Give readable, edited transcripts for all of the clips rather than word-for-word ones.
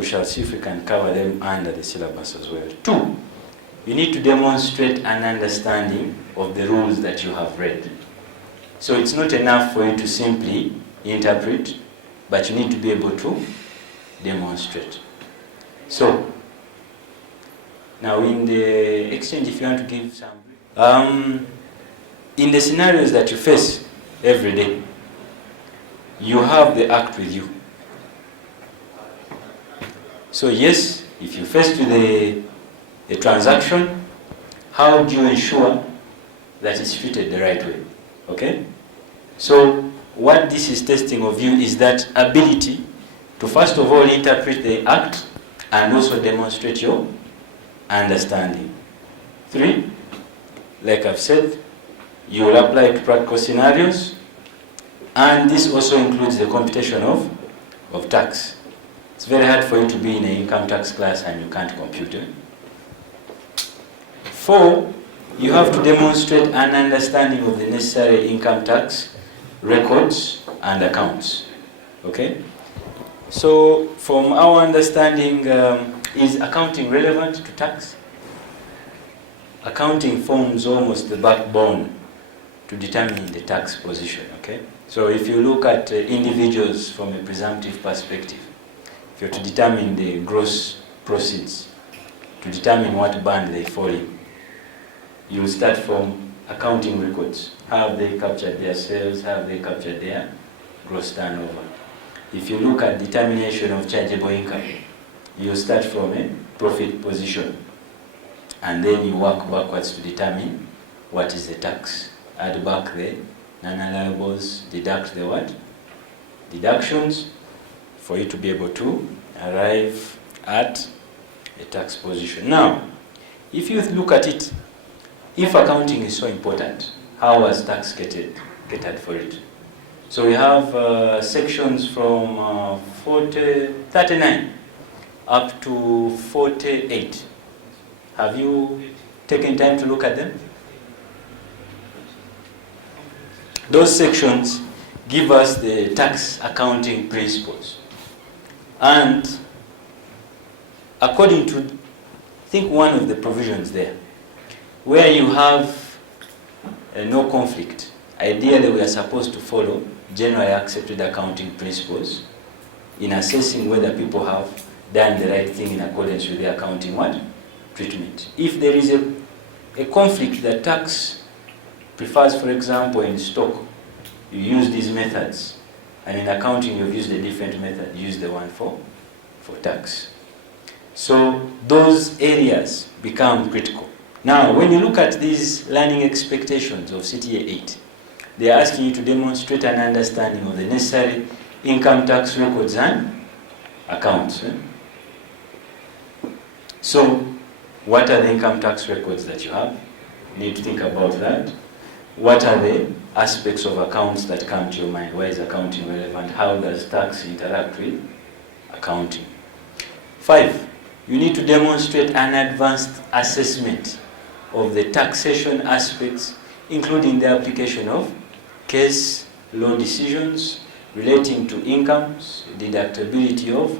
we shall see if we can cover them under the syllabus as well. 2, you need to demonstrate an understanding of the rules that you have read. So it's not enough for you to simply interpret, but you need to be able to demonstrate. So, now in the exchange, if you want to give some... in the scenarios that you face every day, you have the act with you. So yes, if you face with a transaction, how do you ensure that it's treated the right way? Okay? So what this is testing of you is that ability to first of all interpret the act and also demonstrate your understanding. 3, like I've said, you will apply to practical scenarios, and this also includes the computation of tax. It's very hard for you to be in an income tax class and you can't compute it. 4, you have to demonstrate an understanding of the necessary income tax records and accounts. Okay? So, from our understanding, is accounting relevant to tax? Accounting forms almost the backbone to determine the tax position. Okay? So, if you look at individuals from a presumptive perspective, if you're to determine the gross proceeds, to determine what band they fall in, you start from accounting records. Have they captured their sales? Have they captured their gross turnover? If you look at determination of chargeable income, you start from a profit position, and then you work backwards to determine what is the tax. Add back the non-allowables, deduct the what? Deductions, for you to be able to arrive at a tax position. Now, if you look at it, if accounting is so important, how was tax catered for it? So we have sections from 39 up to 48. Have you taken time to look at them? Those sections give us the tax accounting principles. And according to, I think, one of the provisions there, where you have no conflict, ideally we are supposed to follow generally accepted accounting principles in assessing whether people have done the right thing in accordance with the accounting what? Treatment. If there is a conflict that tax prefers, for example, in stock, you use these methods, and in accounting you've used a different method, use the one for tax. So those areas become critical. Now, when you look at these learning expectations of CTA 8, they are asking you to demonstrate an understanding of the necessary income tax records and accounts. So, what are the income tax records that you have? You need to think about that. What are the aspects of accounts that come to your mind? Why is accounting relevant? How does tax interact with accounting? 5, you need to demonstrate an advanced assessment of the taxation aspects, including the application of case law decisions relating to incomes, deductibility of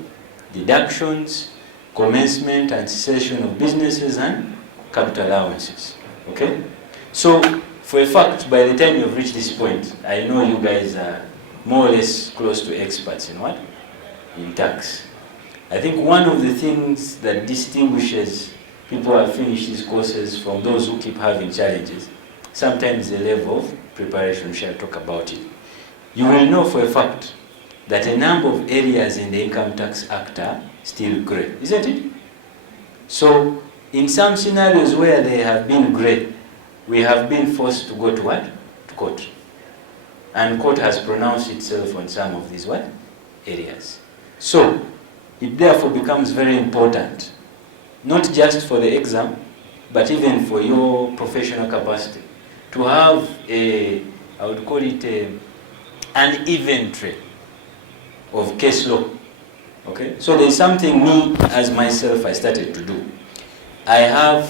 deductions, commencement and cessation of businesses, and capital allowances. Okay? So, for a fact, by the time you've reached this point, I know you guys are more or less close to experts in what? In tax. I think one of the things that distinguishes people who have finished these courses from those who keep having challenges, sometimes the level of preparation. We shall talk about it. You will know for a fact that a number of areas in the Income Tax Act are still grey, isn't it? So, in some scenarios where they have been grey, we have been forced to go to what? To court. And court has pronounced itself on some of these what? Areas. So, it therefore becomes very important, not just for the exam, but even for your professional capacity, to have a, I would call it an inventory of case law. Okay? So there's something me, as myself, I started to do. I have,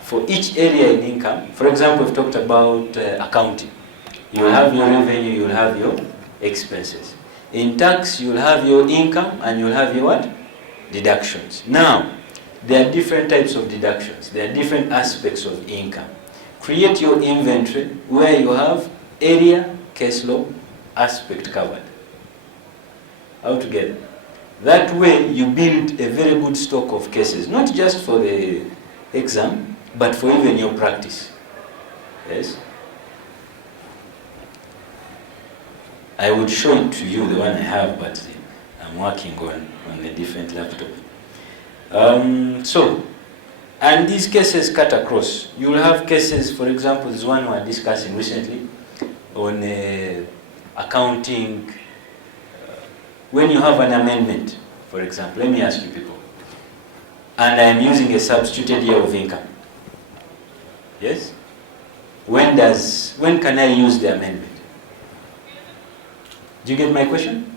for each area in income, for example, we've talked about accounting. You will have your revenue, you will have your expenses. In tax, you'll have your income and you'll have your what? Deductions. Now, there are different types of deductions. There are different aspects of income. Create your inventory where you have area, case law, aspect covered. All together. That way you build a very good stock of cases, not just for the exam, but for even your practice. Yes? I would show it to you, the one I have, but I'm working on a different laptop. And these cases cut across. You will have cases, for example, this one we are discussing recently on accounting. When you have an amendment, for example, let me ask you people, and I am using a substituted year of income. Yes? When can I use the amendment? Do you get my question?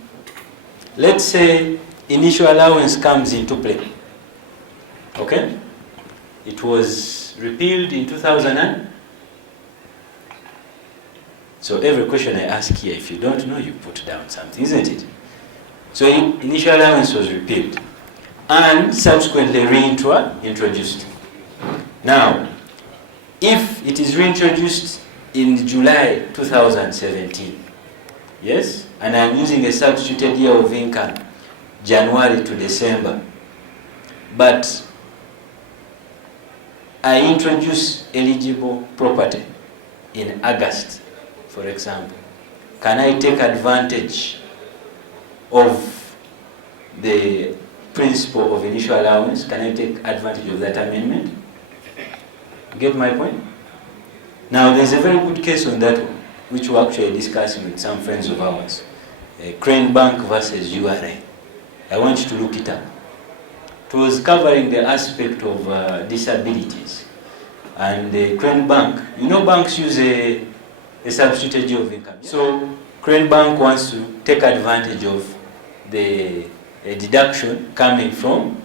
Let's say initial allowance comes into play. Okay? It was repealed in 2000. So every question I ask here, if you don't know, you put down something, isn't it? So initial allowance was repealed and subsequently reintroduced. Now, if it is reintroduced in July 2017, yes, and I'm using a substituted year of income, January to December, but I introduce eligible property in August, for example, can I take advantage of the principle of initial allowance? Can I take advantage of that amendment? Get my point? Now, there's a very good case on that one, which we're actually discussing with some friends of ours. Crane Bank versus URA. I want you to look it up. It was covering the aspect of disabilities. And Crane Bank, you know banks use a substituted year of income. So Crane Bank wants to take advantage of the deduction coming from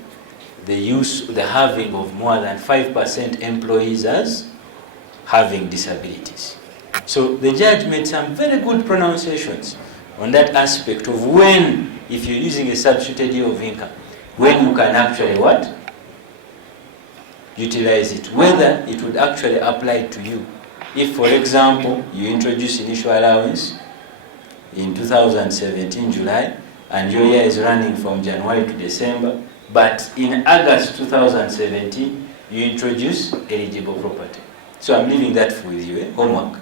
the having of more than 5% employees as having disabilities. So the judge made some very good pronunciations on that aspect of when, if you're using a substituted year of income, when you can actually what? Utilize it. Whether it would actually apply to you. If, for example, you introduce initial allowance in 2017, July, and your year is running from January to December, but in August 2017, you introduce eligible property. So I'm leaving that with you, homework.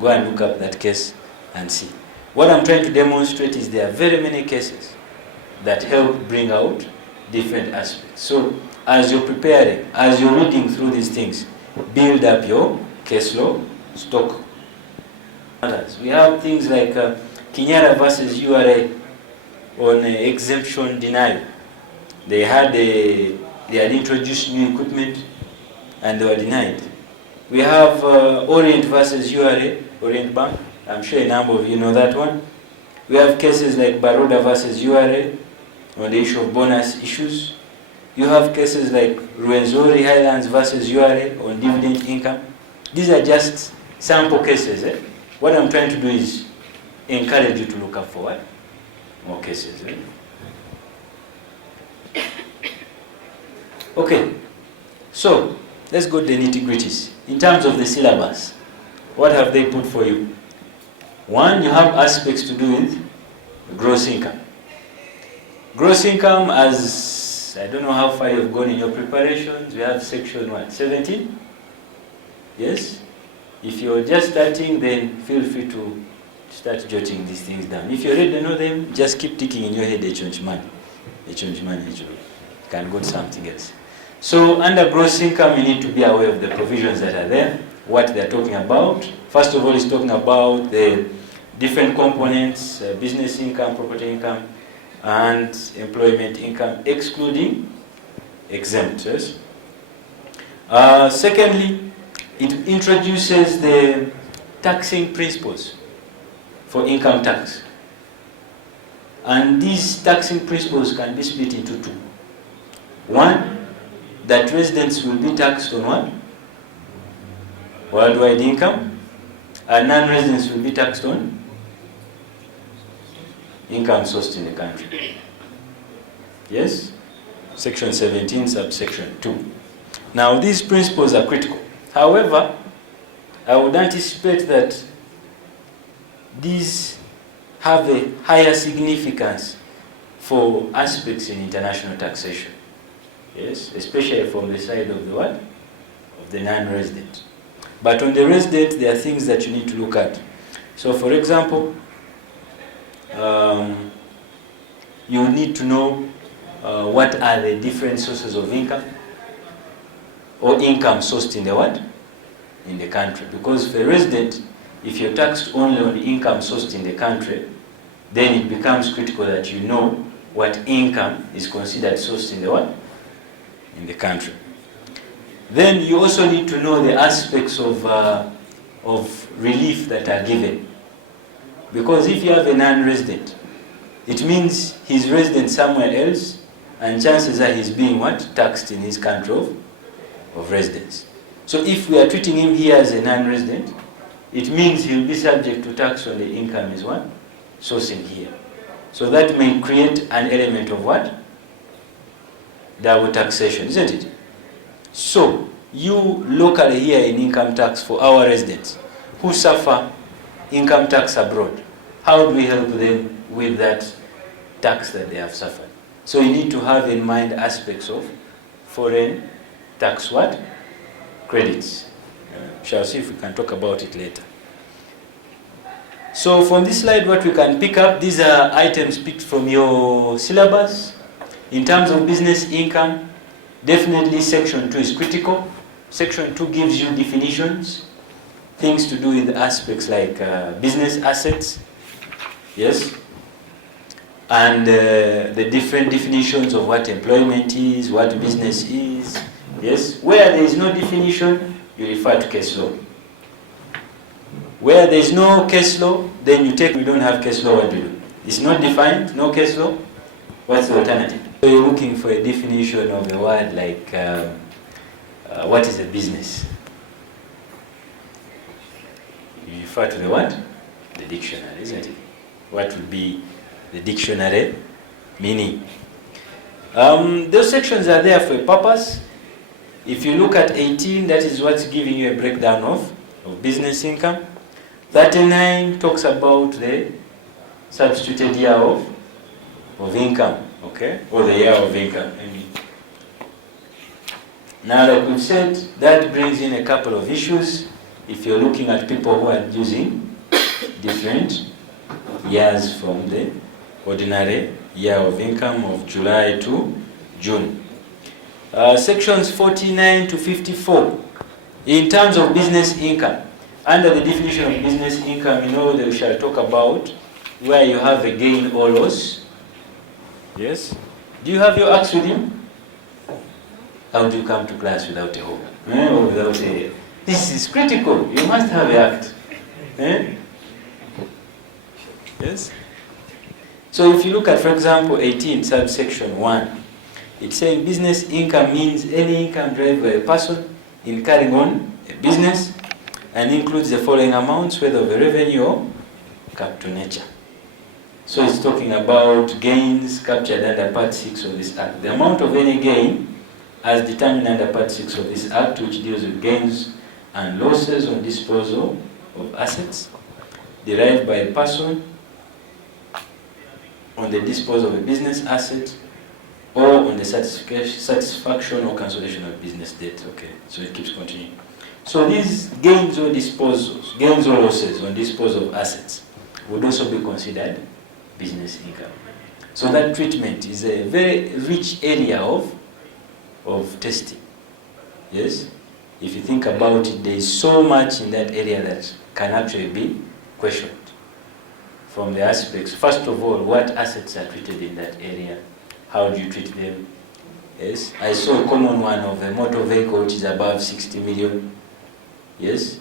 Go and look up that case and see. What I'm trying to demonstrate is there are very many cases that help bring out different aspects. So as you're preparing, as you're reading through these things, build up your case law stock. We have things like Kinyara versus URA on exemption denial. They had introduced new equipment and they were denied. We have Orient versus URA, Orient Bank. I'm sure a number of you know that one. We have cases like Baroda versus URA on the issue of bonus issues. You have cases like Ruenzori Highlands versus URA on dividend income. These are just sample cases. What I'm trying to do is encourage you to look up for what? More cases. Okay, so let's go to the nitty-gritties. In terms of the syllabus, what have they put for you? One, you have aspects to do with gross income. Gross income, as I don't know how far you've gone in your preparations, we have section what, 17? Yes? If you're just starting, then feel free to start jotting these things down. If you already know them, just keep ticking in your head, Echonchimani. You can go to something else. So under gross income, you need to be aware of the provisions that are there, what they're talking about. First of all, it's talking about the different components, business income, property income, and employment income, excluding exempts. Secondly, it introduces the taxing principles for income tax. And these taxing principles can be split into two. One, that residents will be taxed on what? Worldwide income. And non-residents will be taxed on income sourced in the country. Yes? Section 17, subsection 2. Now, these principles are critical. However, I would anticipate that these have a higher significance for aspects in international taxation. Yes, especially from the side of the what? Of the non-resident. But on the resident, there are things that you need to look at. So, for example, you need to know what are the different sources of income or income sourced in the what? In the country. Because for a resident, if you're taxed only on the income sourced in the country, then it becomes critical that you know what income is considered sourced in the what? In the country. Then you also need to know the aspects of relief that are given. Because if you have a non-resident, it means he's resident somewhere else, and chances are he's being what? Taxed in his country of residence. So if we are treating him here as a non-resident, it means he'll be subject to tax on the income is what? Sourcing here. So that may create an element of what? Double taxation, isn't it? So, you locally here in income tax for our residents who suffer income tax abroad, how do we help them with that tax that they have suffered? So you need to have in mind aspects of foreign tax what? Credits. Shall see if we can talk about it later. So from this slide, what we can pick up, these are items picked from your syllabus. In terms of business income, definitely section 2 is critical. Section 2 gives you definitions, things to do with aspects like business assets, yes, and the different definitions of what employment is, what business is, yes. Where there is no definition, you refer to case law. Where there is no case law, then you take, we don't have case law, what do you do? It's not defined, no case law, what's the alternative? So you're looking for a definition of a word like, what is a business? You refer to the what? The dictionary, isn't it? What would be the dictionary meaning? Those sections are there for a purpose. If you look at 18, that is what's giving you a breakdown of business income. 39 talks about the substituted year of income, okay? Or the year of income, I mean. Now, like we've said, that brings in a couple of issues if you're looking at people who are using different years from the ordinary year of income of July to June. Sections 49 to 54, in terms of business income, under the definition of business income, you know that we shall talk about where you have a gain or loss. Yes? Do you have your axe with you? How do you come to class without a hoe? Or without a... This is critical. You must have an act. Yes? So if you look at, for example, 18, subsection 1, it's saying business income means any income derived by a person in carrying on a business and includes the following amounts, whether of a revenue or capital nature. So it's talking about gains captured under Part 6 of this Act. The amount of any gain as determined under Part 6 of this Act, which deals with gains and losses on disposal of assets derived by a person on the disposal of a business asset or on the satisfaction or cancellation of business debt. Okay, so it keeps continuing. So these gains or disposals, gains or losses on disposal of assets would also be considered business income. So that treatment is a very rich area of testing. Yes? If you think about it, there is so much in that area that can actually be questioned from the aspects. First of all, what assets are treated in that area? How do you treat them? Yes? I saw a common one of a motor vehicle which is above 60 million. Yes?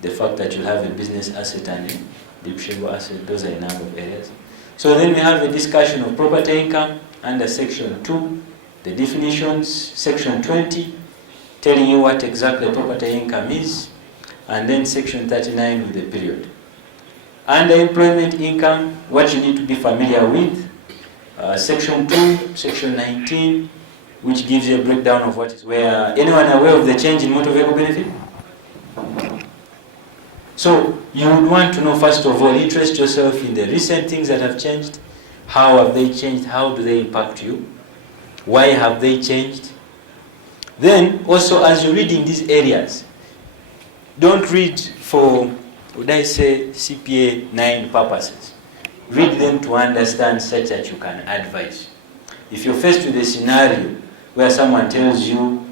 The fact that you have a business asset and a depreciable asset, those are a number of areas. So then we have a discussion of property income under section 2, the definitions, section 20, telling you what exactly property income is, and then section 39 with the period. Underemployment income, what you need to be familiar with, Section 2, Section 19, which gives you a breakdown of what is where. Anyone aware of the change in motor vehicle benefit? So you would want to know, first of all, interest yourself in the recent things that have changed. How have they changed? How do they impact you? Why have they changed? Then also, as you're reading these areas, don't read for, would I say, CPA 9 purposes. Read them to understand such that you can advise. If you're faced with a scenario where someone tells you,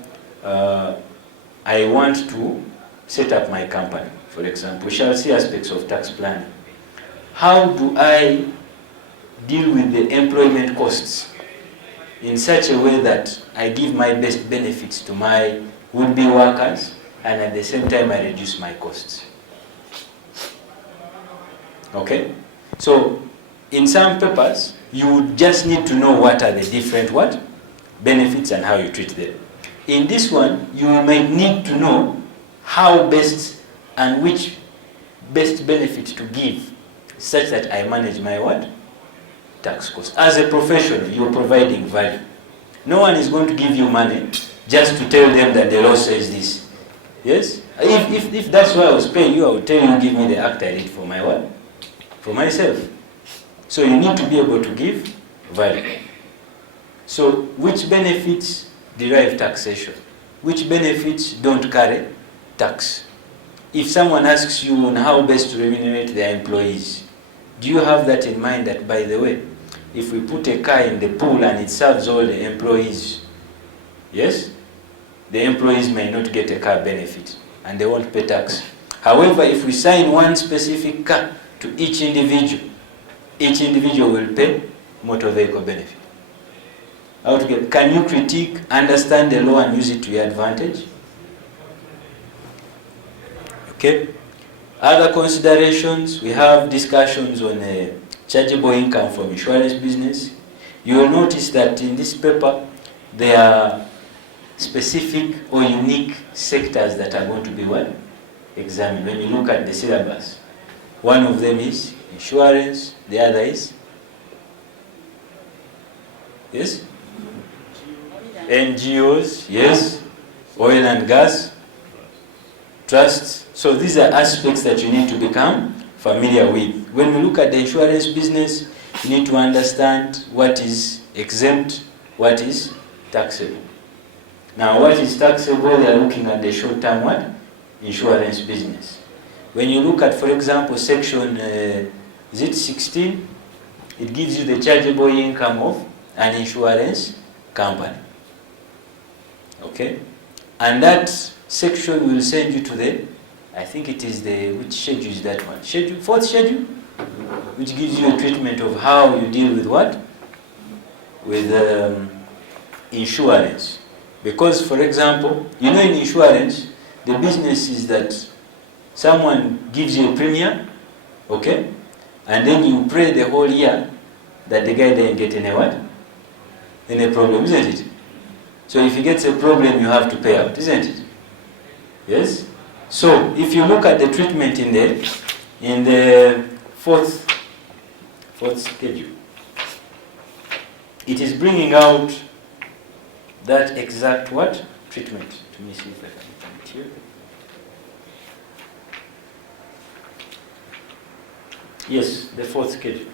I want to set up my company, for example, we shall see aspects of tax planning. How do I deal with the employment costs in such a way that I give my best benefits to my would-be workers and at the same time I reduce my costs? Okay? So, in some papers, you would just need to know what are the different benefits and how you treat them. In this one, you might need to know how best and which best benefit to give such that I manage my tax cost. As a professional, you're providing value. No one is going to give you money just to tell them that the law says this. Yes? If that's why I was paying you, I would tell you, give me the act I did for my for myself. So you need to be able to give value. So which benefits derive taxation? Which benefits don't carry tax? If someone asks you on how best to remunerate their employees, do you have that in mind that, by the way, if we put a car in the pool and it serves all the employees, yes, the employees may not get a car benefit and they won't pay tax. However, if we sign one specific car to each individual will pay motor vehicle benefit. Can you critique, understand the law and use it to your advantage? Okay. Other considerations, we have discussions on chargeable income from insurance business. You will notice that in this paper, there are specific or unique sectors that are going to be examined. When you look at the syllabus, one of them is insurance, the other is, yes, NGOs, yes, oil and gas, trusts. So these are aspects that you need to become familiar with. When we look at the insurance business, you need to understand what is exempt, what is taxable. Now, what is taxable? They are looking at the short-term insurance business. When you look at, for example, section, is it 16? It gives you the chargeable income of an insurance company. Okay? And that section will send you to the, I think it is which schedule is that one? Fourth schedule? Which gives you a treatment of how you deal with what? With insurance. Because, for example, you know, in insurance, the business is that someone gives you a premium, okay? And then you pray the whole year that the guy didn't get any problem, isn't it? So if he gets a problem, you have to pay out, isn't it? Yes? So if you look at the treatment in the fourth schedule, it is bringing out that exact treatment. Let me see if I can find it here. Yes, the fourth schedule.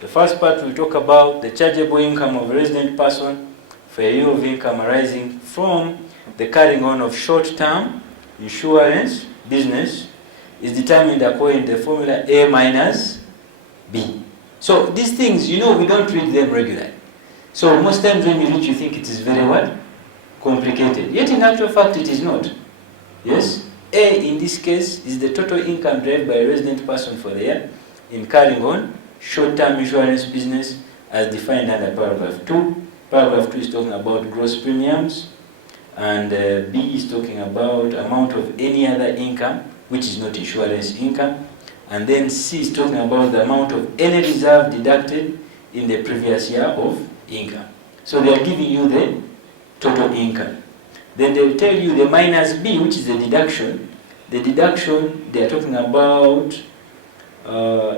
The first part will talk about the chargeable income of a resident person for a year of income arising from the carrying on of short-term insurance business is determined according to the formula A minus B. So these things, you know, we don't read them regularly. So most times when you read, you think it is very complicated. Yet in actual fact, it is not. Yes? A in this case is the total income derived by a resident person for the year in carrying on short-term insurance business as defined under paragraph 2. Paragraph 2 is talking about gross premiums, and B is talking about amount of any other income which is not insurance income, and then C is talking about the amount of any reserve deducted in the previous year of income. So they are giving you the total income. Then they will tell you the minus B, which is the deduction, The deduction they are talking about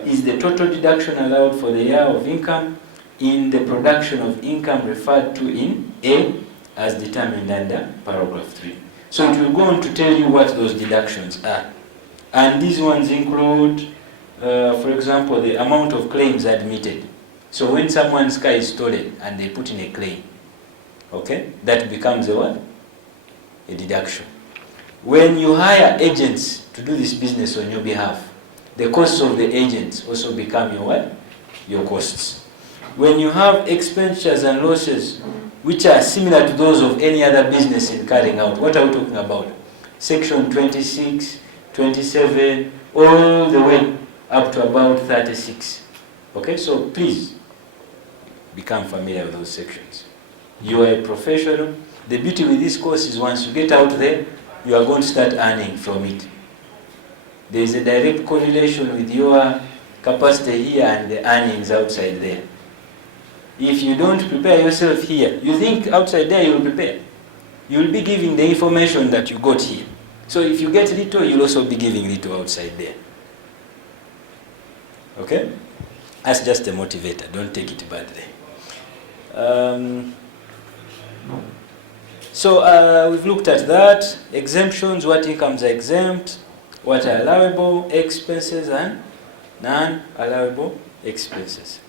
is the total deduction allowed for the year of income in the production of income referred to in A as determined under paragraph 3. So it will go on to tell you what those deductions are. And these ones include, for example, the amount of claims admitted. So when someone's car is stolen and they put in a claim, okay, that becomes a what? A deduction. When you hire agents to do this business on your behalf, the costs of the agents also become your what? Your costs. When you have expenditures and losses which are similar to those of any other business in carrying out, what are we talking about? Section 26, 27, all the way up to about 36. Okay, so please become familiar with those sections. You are a professional. The beauty with this course is once you get out there, you are going to start earning from it. There is a direct correlation with your capacity here and the earnings outside there. If you don't prepare yourself here, you think outside there you will prepare. You will be giving the information that you got here. So if you get little, you'll also be giving little outside there. Okay? That's just a motivator. Don't take it badly. So we've looked at that. Exemptions, what incomes are exempt, what are allowable expenses and non-allowable expenses.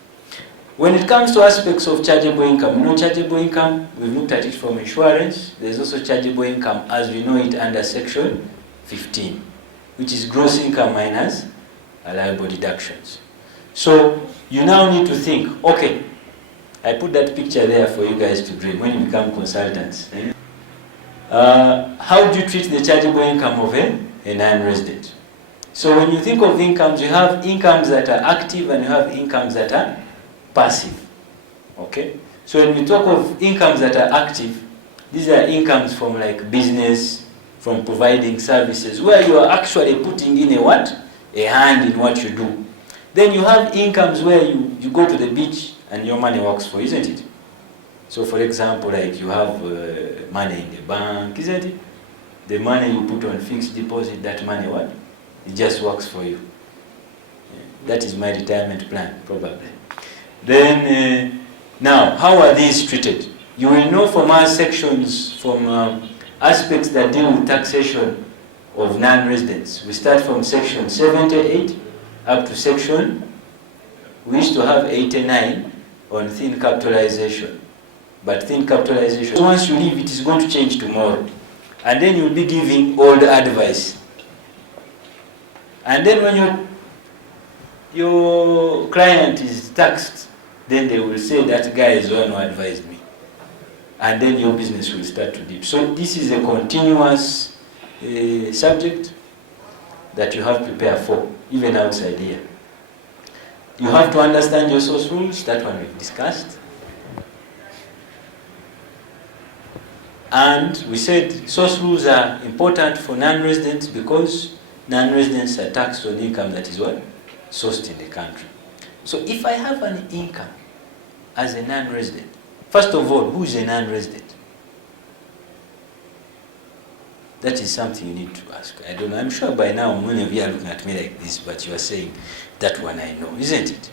When it comes to aspects of chargeable income, you know chargeable income, we've looked at it from insurance. There's also chargeable income as we know it under section 15, which is gross income minus allowable deductions. So you now need to think, okay, I put that picture there for you guys to dream when you become consultants. How do you treat the chargeable income of a non-resident? So when you think of incomes, you have incomes that are active and you have incomes that are passive. Okay? So when we talk of incomes that are active, these are incomes from like business, from providing services, where you are actually putting in a what? A hand in what you do. Then you have incomes where you go to the beach and your money works for you, isn't it? So for example, like you have money in the bank, isn't it? The money you put on fixed deposit, that money what? It just works for you. That is my retirement plan, probably. Then, now, how are these treated? You will know from our sections, from aspects that deal with taxation of non-residents. We start from section 78 up to section, we used to have 89 on thin capitalization. But thin capitalization, once you leave, it is going to change tomorrow. And then you'll be giving old advice. And then when your client is taxed, then they will say that guy is the one who advised me. And then your business will start to dip. So this is a continuous subject that you have to prepare for, even outside here. You have to understand your source rules, that one we've discussed. And we said source rules are important for non-residents because non-residents are taxed on income that is what? Sourced in the country. So if I have an income as a non-resident, first of all, who is a non-resident? That is something you need to ask. I don't know. I'm sure by now many of you are looking at me like this, but you are saying, that one I know, isn't it?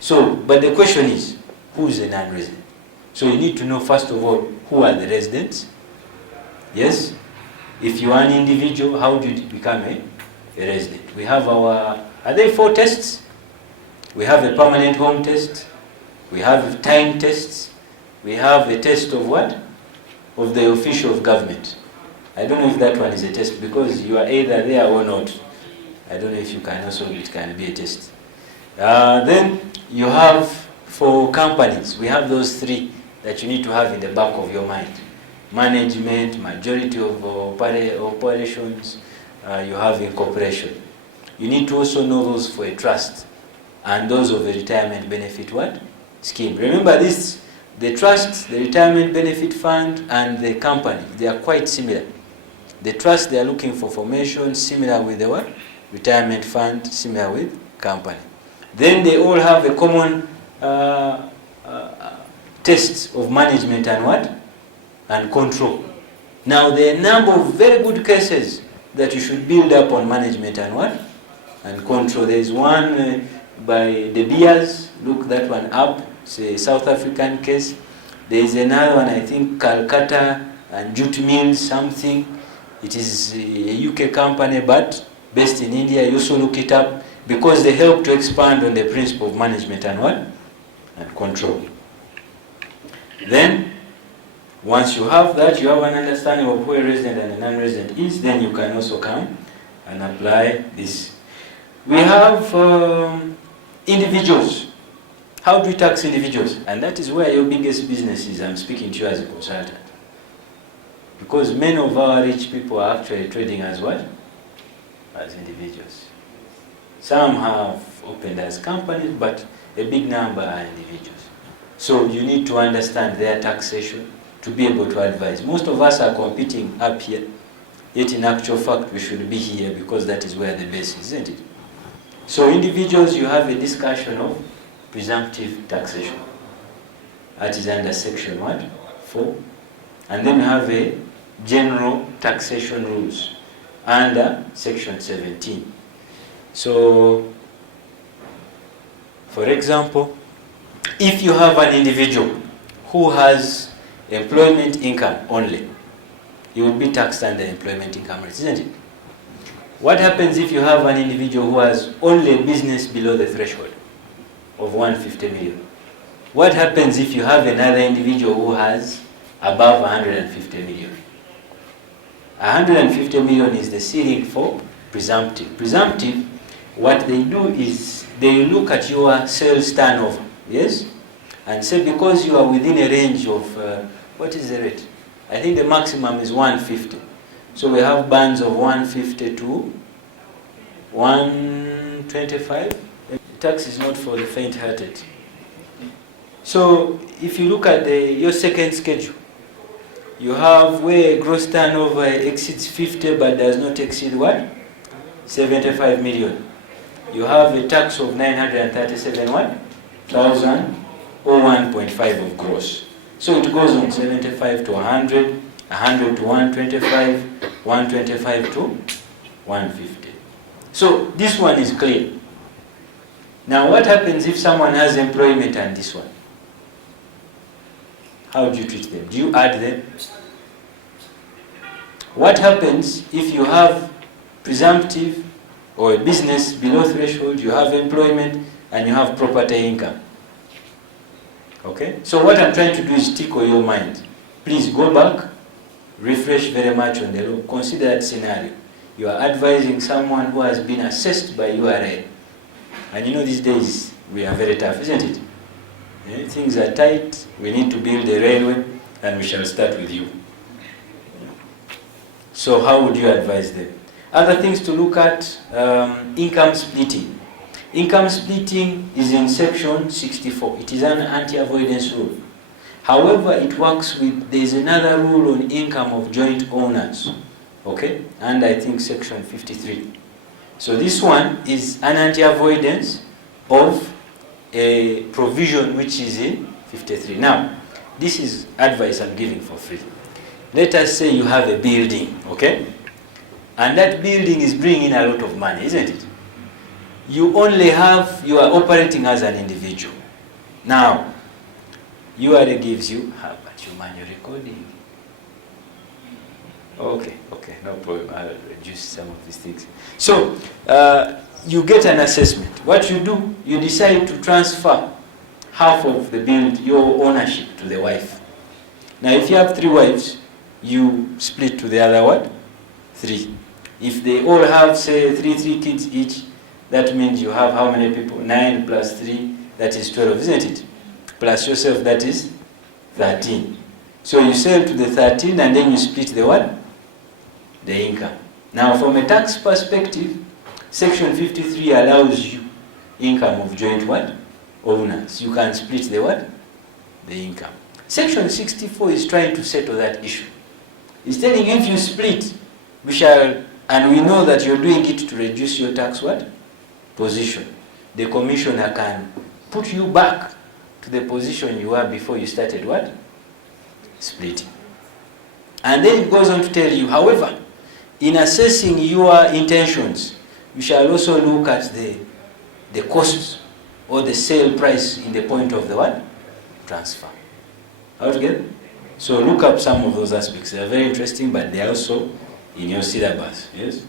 So, but the question is, who is a non-resident? So you need to know, first of all, who are the residents? Yes? If you are an individual, how do you become a resident? We have are there 4 tests? We have a permanent home test. We have time tests. We have a test of what? Of the official of government. I don't know if that one is a test because you are either there or not. I don't know if you can also, it can be a test. Then you have for companies, we have those 3 that you need to have in the back of your mind. Management, majority of operations, you have incorporation. You need to also know those for a trust and those of a retirement benefit what? Scheme. Remember this, the trust, the retirement benefit fund and the company, they are quite similar. The trust, they are looking for formation similar with the what? Retirement fund, similar with company. Then they all have a common test of management and what? And control. Now there are a number of very good cases that you should build up on management and what? And control. There is one by De Beers, look that one up, it's a South African case. There is another one, I think Calcutta and Jute Mills something. It is a UK company but based in India. You also look it up because they help to expand on the principle of management and what? And control. Then, once you have that, you have an understanding of who a resident and a non-resident is, then you can also come and apply this. We have individuals. How do we tax individuals? And that is where your biggest business is. I'm speaking to you as a consultant. Because many of our rich people are actually trading as what? As individuals. Some have opened as companies, but a big number are individuals. So you need to understand their taxation to be able to advise. Most of us are competing up here, yet in actual fact we should be here because that is where the base is, isn't it? So individuals, you have a discussion of presumptive taxation. That is under section 4. And then you have a general taxation rules under section 17. So, for example, if you have an individual who has employment income only, you will be taxed under employment income rates, isn't it? What happens if you have an individual who has only a business below the threshold of 150 million? What happens if you have another individual who has above 150 million? 150 million is the ceiling for presumptive. Presumptive, what they do is they look at your sales turnover, yes? And say because you are within a range of, what is the rate? I think the maximum is 150. So we have bands of 150 to 125. Tax is not for the faint-hearted. So if you look at your second schedule, you have where gross turnover exceeds 50 but does not exceed what? 75 million. You have a tax of 937 what? Thousand or 1.5 of gross. So it goes on 75 to 100, 100 to 125, 125 to 150. So this one is clear. Now what happens if someone has employment and this one? How do you treat them? Do you add them? What happens if you have presumptive or a business below threshold, you have employment and you have property income? Okay? So what I'm trying to do is tickle your mind. Please go back, refresh very much on the law. Consider that scenario. You are advising someone who has been assessed by URA. And you know these days we are very tough, isn't it? Things are tight, we need to build a railway, and we shall start with you. So how would you advise them? Other things to look at, income splitting. Income splitting is in section 64. It is an anti-avoidance rule. However, it works with, there is another rule on income of joint owners. Okay? And I think section 53. So this one is an anti-avoidance of a provision which is in 53. Now, this is advice I'm giving for free. Let us say you have a building, okay? And that building is bringing a lot of money, isn't it? You are operating as an individual. Now, URA gives you, how about your manual recording? Okay, no problem. I'll reduce some of these things. So, you get an assessment. What you do, you decide to transfer half of the build, your ownership, to the wife. Now, if you have 3 wives, you split to the other what? 3. If they all have, say, 3 kids each, that means you have how many people? 9 plus 3, that is 12, isn't it? Plus yourself, that is 13. So you sell to the 13 and then you split the what? The income. Now, from a tax perspective, section 53 allows you income of joint what? Owners. You can split the what? The income. Section 64 is trying to settle that issue. It's telling you if you split, we shall, and we know that you're doing it to reduce your tax what? Position. The commissioner can put you back to the position you were before you started what? Splitting. And then it goes on to tell you, however, In assessing your intentions, you shall also look at the cost or the sale price in the point of the what? Transfer. How to get? So look up some of those aspects. They are very interesting, but they are also in your syllabus. Yes.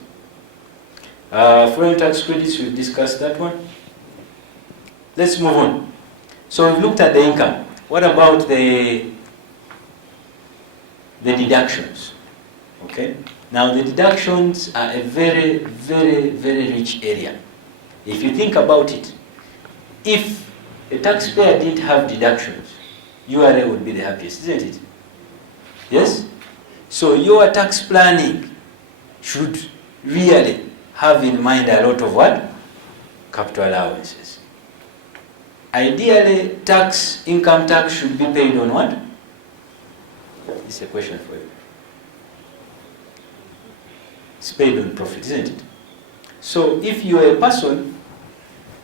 Foreign tax credits, we've discussed that one. Let's move on. So we've looked at the income. What about the deductions? Okay. Now the deductions are a very, very, very rich area. If you think about it, if a taxpayer didn't have deductions, URA would be the happiest, isn't it? Yes? So your tax planning should really have in mind a lot of what? Capital allowances. Ideally, income tax should be paid on what? This is a question for you. It's paid on profit, isn't it? So if you are a person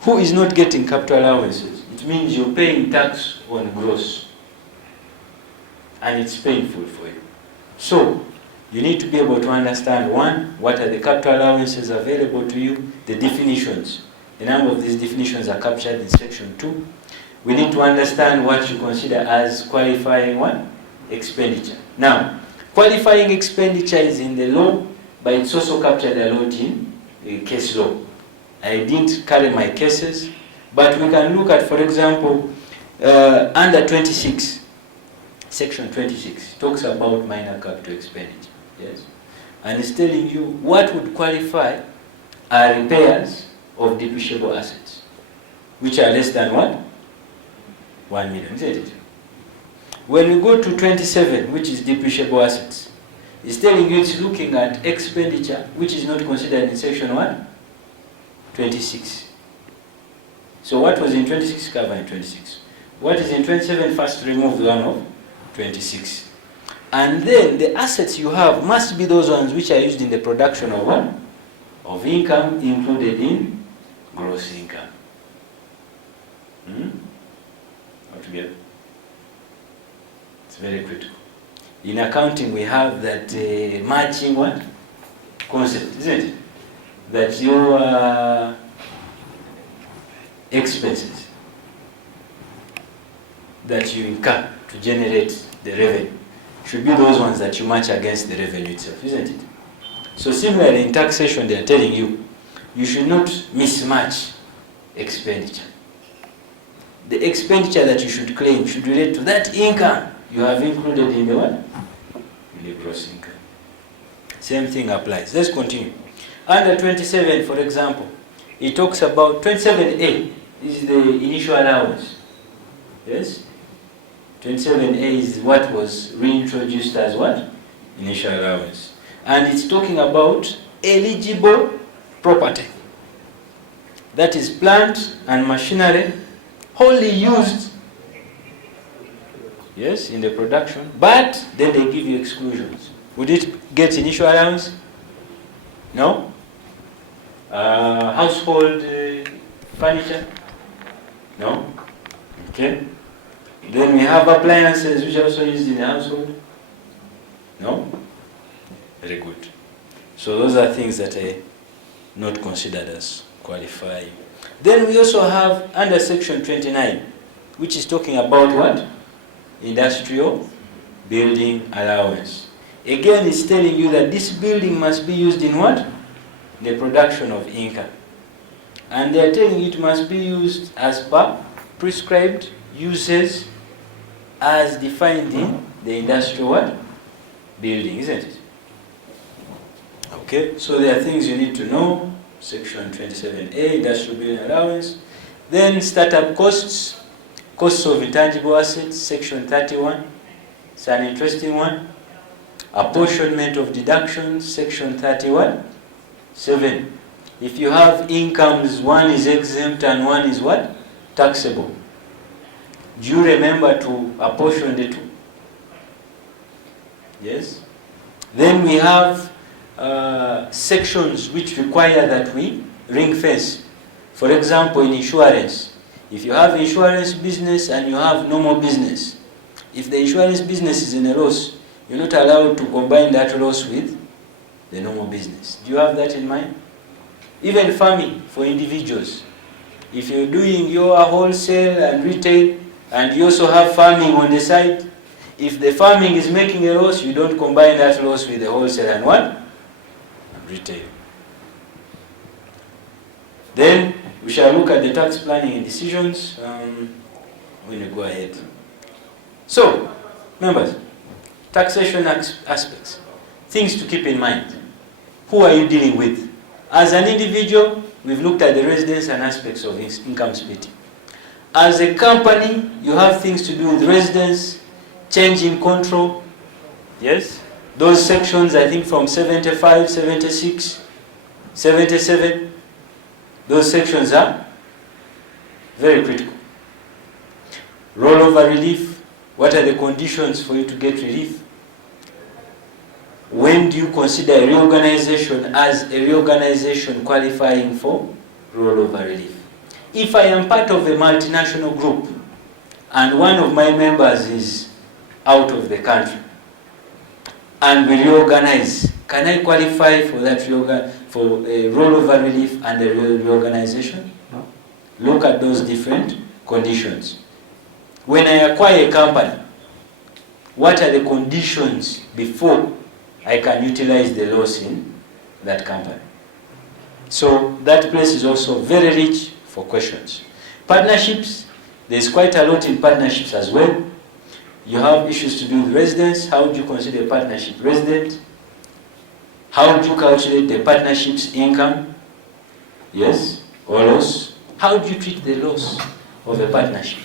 who is not getting capital allowances, it means you're paying tax on gross. And it's painful for you. So you need to be able to understand, one, what are the capital allowances available to you, the definitions. A number of these definitions are captured in section 2. We need to understand what you consider as qualifying what? Expenditure. Now, qualifying expenditure is in the law, but it's also captured a lot in case law. I didn't carry my cases, but we can look at, for example, under 26, section 26, talks about minor capital expenditure. Yes? And it's telling you what would qualify are repairs of depreciable assets, which are less than what? 1 million, isn't it? When we go to 27, which is depreciable assets, it's telling you it's looking at expenditure which is not considered in section 1, 26. So what was in 26 cover in 26? What is in 27 first remove the one of 26. And then the assets you have must be those ones which are used in the production of what? Of income included in gross income. Altogether. It's very critical. In accounting, we have that matching what? Concept, isn't it? That your expenses that you incur to generate the revenue should be those ones that you match against the revenue itself, isn't it? So similarly in taxation, they are telling you, you should not mismatch expenditure. The expenditure that you should claim should relate to that income you have included in the what? In the gross income. Same thing applies. Let's continue. Under 27, for example, it talks about 27A is the initial allowance. Yes? 27A is what was reintroduced as what? Initial allowance. And it's talking about eligible property. That is plant and machinery wholly used, yes, in the production, but then they give you exclusions. Would it get initial allowance? No? Household furniture? No? Okay. Then we have appliances which are also used in the household? No? Very good. So those are things that are not considered as qualifying. Then we also have under section 29, which is talking about what? Industrial building allowance. Again, it's telling you that this building must be used in what? The production of income. And they are telling you it must be used as per prescribed uses as defined in the industrial what? Building, isn't it? Okay, so there are things you need to know. Section 27A, industrial building allowance. Then startup costs, costs of intangible assets, section 31. It's an interesting one. Apportionment of deductions, section 31. 7. If you have incomes, one is exempt and one is what? Taxable. Do you remember to apportion the two? Yes? Then we have sections which require that we ring fence. For example, in insurance, if you have insurance business and you have normal business, if the insurance business is in a loss, you're not allowed to combine that loss with the normal business. Do you have that in mind? Even farming for individuals. If you're doing your wholesale and retail, and you also have farming on the side, if the farming is making a loss, you don't combine that loss with the wholesale and what? And retail. Then we shall look at the tax planning and decisions when we go ahead. So, members, taxation aspects, things to keep in mind. Who are you dealing with? As an individual, we've looked at the residence and aspects of income splitting. As a company, you have things to do with residence, change in control. Yes? Those sections, I think from 75, 76, 77, those sections are very critical. Rollover relief, what are the conditions for you to get relief? When do you consider a reorganization as a reorganization qualifying for rollover relief? If I am part of a multinational group and one of my members is out of the country and we reorganize, can I qualify for that for a rollover relief and a reorganization? No. Look at those different conditions. When I acquire a company, what are the conditions before I can utilize the loss in that company? So that place is also very rich for questions. Partnerships, there's quite a lot in partnerships as well. You have issues to do with residents. How do you consider a partnership resident? How do you calculate the partnership's income? Yes, or loss? How do you treat the loss of a partnership?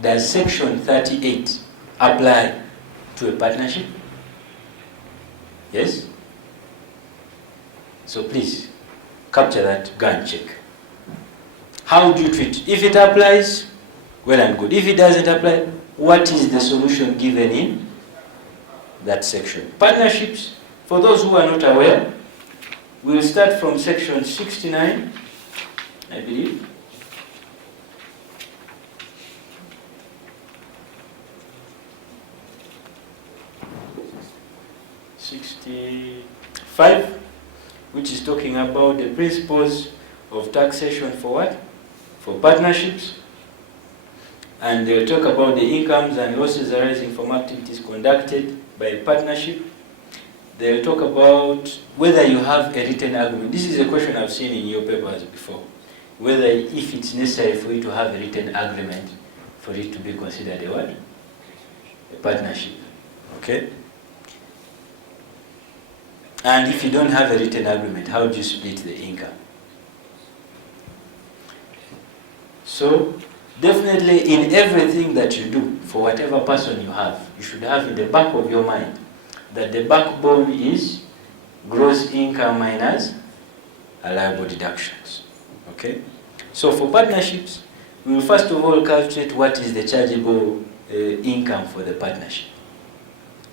Does section 38 apply to a partnership? Yes? So please, capture that, go and check. How do you treat? If it applies, well and good. If it doesn't apply, what is the solution given in that section? Partnerships, for those who are not aware, we'll start from section 69, I believe. Which is talking about the principles of taxation for what? For partnerships. And they'll talk about the incomes and losses arising from activities conducted by a partnership. They'll talk about whether you have a written agreement. This is a question I've seen in your papers before. Whether if it's necessary for you to have a written agreement for it to be considered a what? A partnership. Okay? And if you don't have a written agreement, how do you split the income? So, definitely in everything that you do, for whatever person you have, you should have in the back of your mind that the backbone is gross income minus allowable deductions. Okay? So for partnerships, we will first of all calculate what is the chargeable income for the partnership.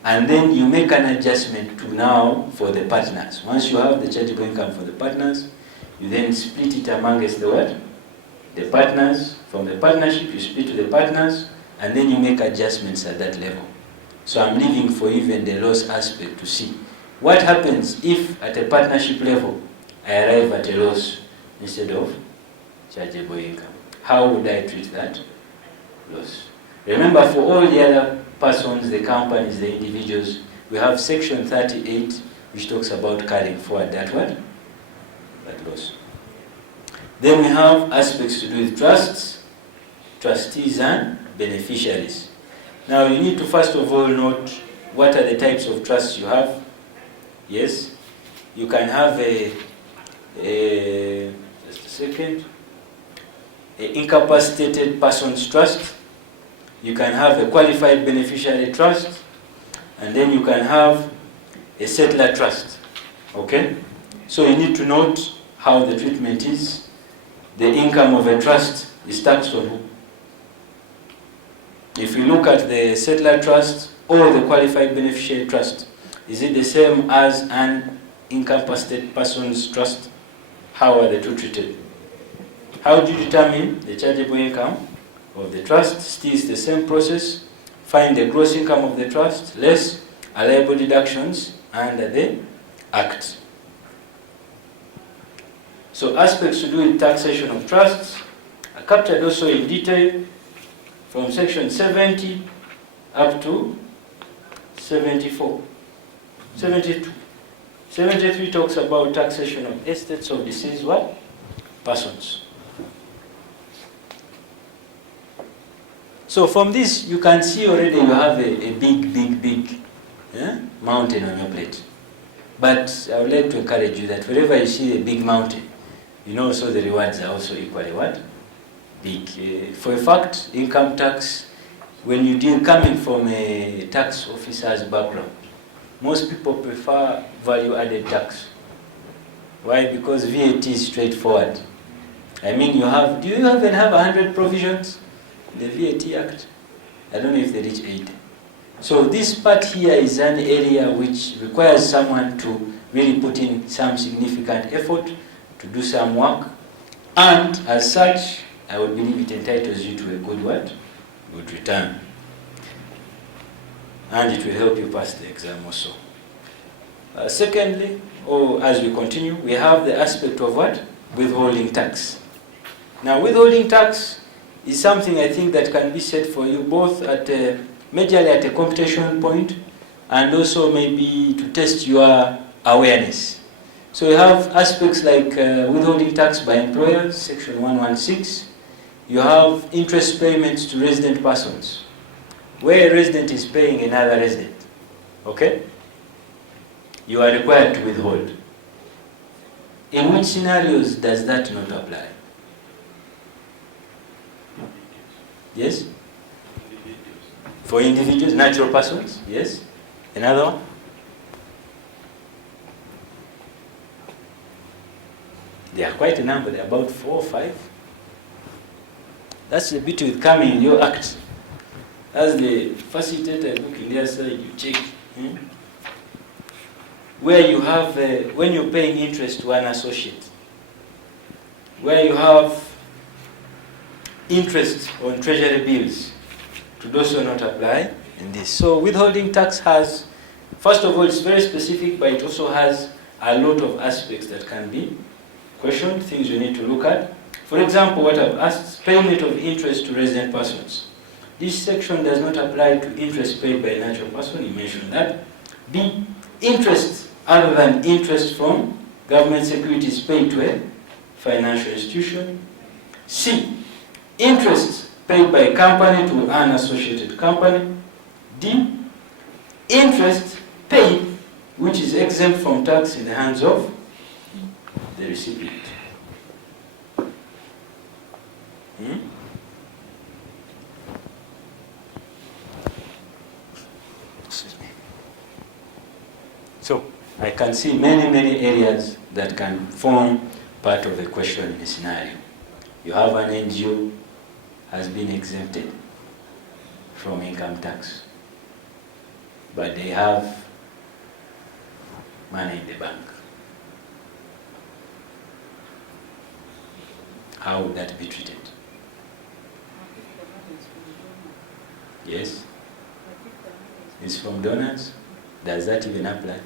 And then you make an adjustment to now for the partners. Once you have the chargeable income for the partners, you then split it amongst the what? The partners. From the partnership, you split to the partners, and then you make adjustments at that level. So I'm leaving for even the loss aspect to see. What happens if at a partnership level, I arrive at a loss instead of chargeable income? How would I treat that loss? Remember, for all the other persons, the companies, the individuals, we have section 38, which talks about carrying forward that what? That loss. Then we have aspects to do with trusts, trustees and beneficiaries. Now you need to first of all note what are the types of trusts you have. Yes, you can have just a second, an incapacitated person's trust. You can have a qualified beneficiary trust, and then you can have a settler trust. Okay? So you need to note how the treatment is. The income of a trust is taxed on who? If you look at the settler trust or the qualified beneficiary trust, is it the same as an incapacitated person's trust? How are the two treated? How do you determine the chargeable income of the trust? Still is the same process. find the gross income of the trust less allowable deductions under the Act. So aspects to do with taxation of trusts are captured also in detail from section 70 up to 74. 72. 73 talks about taxation of estates of deceased what? Persons. So from this, you can see already you have a big mountain on your plate. But I would like to encourage you that wherever you see a big mountain, you know also the rewards are also equally what? Big. For a fact, income tax, when you deal coming from a tax officer's background, most people prefer value-added tax. Why? Because VAT is straightforward. I mean, do you even have 100 provisions in the VAT Act? I don't know if they reach 80. So this part here is an area which requires someone to really put in some significant effort to do some work. And as such, I would believe it entitles you to a good what? Good return. And it will help you pass the exam also. Secondly, as we continue, we have the aspect of what? Withholding tax. Now, withholding tax is something I think that can be set for you both at majorly at a computation point and also maybe to test your awareness. So you have aspects like withholding tax by employers, section 116. You have interest payments to resident persons, where a resident is paying another resident, okay? You are required to withhold. In which scenarios does that not apply? Yes? For individuals, natural persons, yes? Another one? There are quite a number, there are about 4 or 5. That's the bit with coming in your act. As the facilitator look in their side, you check. Where you have, when you're paying interest to an associate, where you have interest on treasury bills, to also not apply in this. So withholding tax has, first of all, it's very specific, but it also has a lot of aspects that can be questioned, things you need to look at. For example, what I've asked, payment of interest to resident persons. This section does not apply to interest paid by a natural person, you mentioned that. B, interest other than interest from government securities paid to a financial institution. C, interest paid by a company to an associated company. D, interest paid which is exempt from tax in the hands of the recipient. So, I can see many areas that can form part of a question in a scenario. You have an NGO has been exempted from income tax, but they have money in the bank. How would that be treated? Yes? It's from donors? Does that even apply?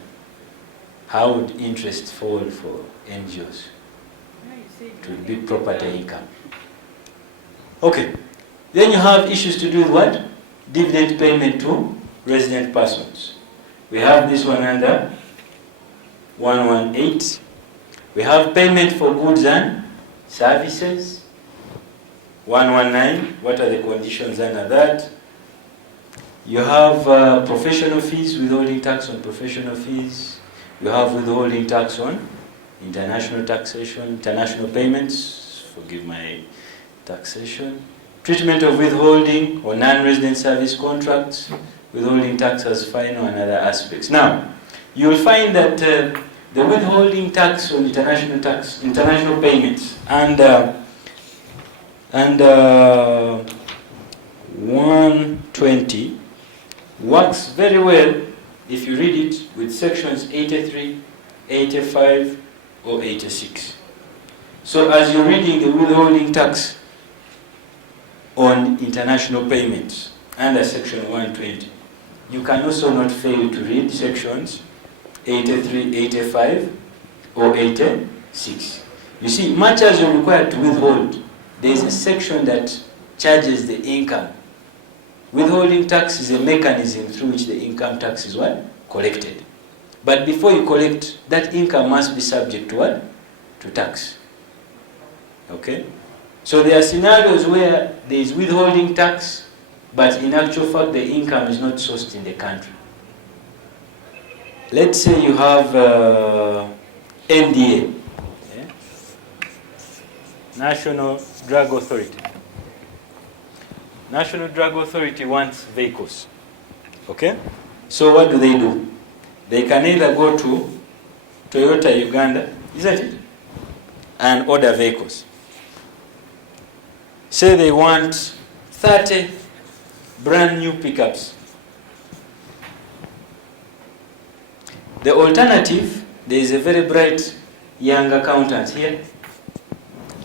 How would interest fall for NGOs? To be property income. Okay. Then you have issues to do with what? Dividend payment to resident persons. We have this one under 118. We have payment for goods and services. 119. What are the conditions under that? You have professional fees, withholding tax on professional fees. You have withholding tax on international taxation, international payments, forgive my taxation. Treatment of withholding or non-resident service contracts, withholding tax as final and other aspects. Now, you'll find that the withholding tax on international payments and 120 works very well if you read it with sections 83, 85, or 86. So as you're reading the withholding tax on international payments under section 120. You can also not fail to read sections 83, 85, or 86. You see, much as you're required to withhold, there is a section that charges the income. Withholding tax is a mechanism through which the income tax is what? Collected. But before you collect, that income must be subject to what? To tax. Okay? So there are scenarios where there is withholding tax, but in actual fact the income is not sourced in the country. Let's say you have NDA, yeah? National Drug Authority. National Drug Authority wants vehicles. Okay? So what do? They can either go to Toyota Uganda, isn't it? And order vehicles. Say they want 30 brand new pickups. The alternative, there is a very bright young accountant here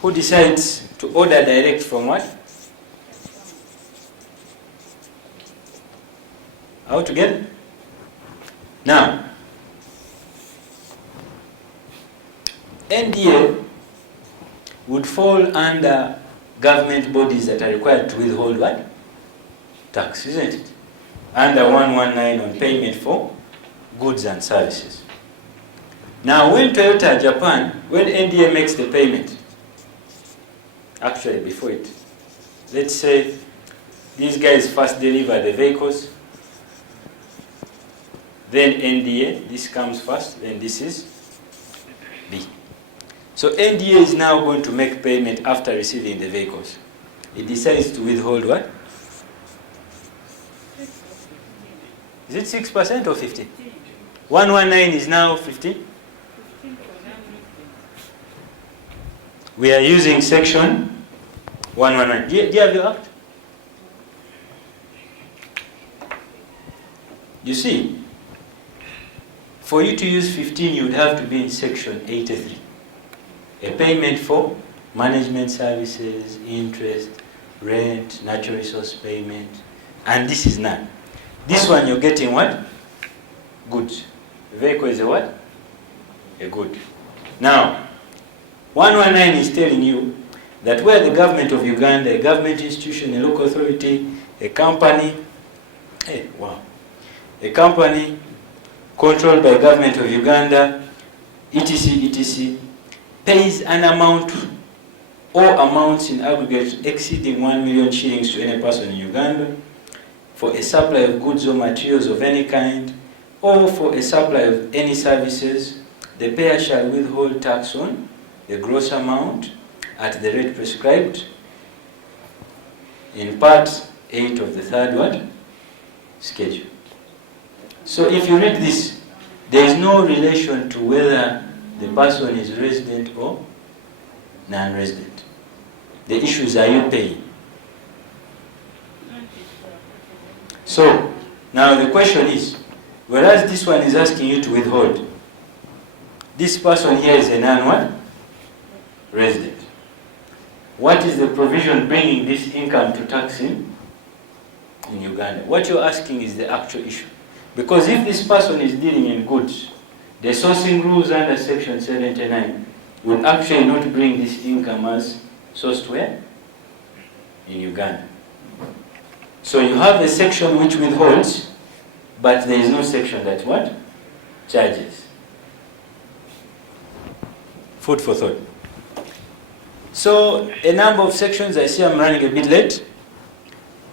who decides to order direct from what? How to get it? Now, NDA would fall under government bodies that are required to withhold what? Tax, isn't it? Under 119 on payment for goods and services. Now, when Toyota Japan, when NDA makes the payment, actually before it, let's say these guys first deliver the vehicles, then NDA, this comes first, then this is B. So NDA is now going to make payment after receiving the vehicles. It decides to withhold what? Is it 6% or 50? 119 is now 50. We are using section 119. Do you have your act? You see, for you to use 15, you would have to be in section 83. A payment for management services, interest, rent, natural resource payment, and this is none. This one you're getting what? Goods. The vehicle is a what? A good. Now, 119 is telling you that where the government of Uganda, a government institution, a local authority, a company, a company controlled by government of Uganda, etc., pays an amount or amounts in aggregate exceeding 1 million shillings to any person in Uganda for a supply of goods or materials of any kind, or for a supply of any services, the payer shall withhold tax on the gross amount at the rate prescribed in Part 8 of the third what? Schedule. So if you read this, there is no relation to whether the person is resident or non-resident. The issues are you paying. So, now the question is, whereas this one is asking you to withhold, this person here is a non-what? Resident. What is the provision bringing this income to tax in Uganda? What you're asking is the actual issue. Because if this person is dealing in goods, the sourcing rules under section 79 would actually not bring this income as sourced where? In Uganda. So you have a section which withholds, but there is no section that what? Charges. Food for thought. So a number of sections, I see I'm running a bit late.